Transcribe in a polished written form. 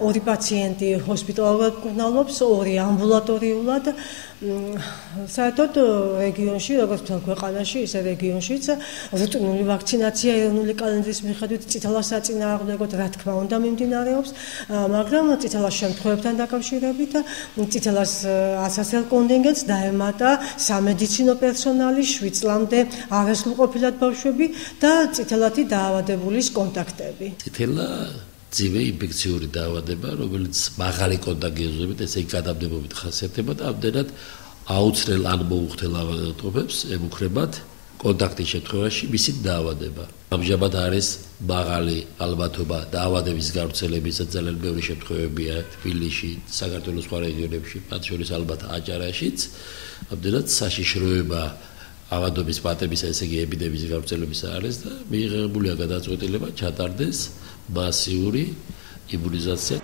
2 პაციენტი ჰოსპიტალურად მკურნალობს, 2 ამბულატორიულად. საერთოდ რეგიონში, როგორც მთელ ქვეყანაში, ისე რეგიონშიც რუტინული ვაქცინაცია ეროვნული კალენდრის მიხედვით წითელას საწინააღმდეგოდ, რა თქმა უნდა, მიმდინარეობს, მაგრამ წითელას შემთხვევებთან დაკავშირებით წითელას ასასელ კონტინგენტს დაემატა სამედიცინო პერსონალი, 7 წლამდე არასრულყოფილად ბავშვები და წითელათი დაავადებულის კონტაქტები. წითელა ძიმე ინფექციური დაავადება, რომელიც მაღალი კონტაგიოზობით, ესე იგი გადამდებობით ხასიათდება და ამდენად აუცილებლად ან მოუხდელ ავადმყოფებს ემუქრებათ კონტაქტის შემთხვევაში მისი დაავადება. ამჟამად არის მაღალი ალბათობა დაავადების გავრცელების ძალიან ბევრი შემთხვევებია თბილისში, საქართველოს სხვა რეგიონებში, მათ შორის ალბათ აჭარაშიც. ამდენად საშიშროება ავადობის პატებისა, ესე იგი ეპიდემიის გავრცელების არის და მიიღებულია გადაწყვეტილება ჩატარდეს მასიური იმუნიზაცია.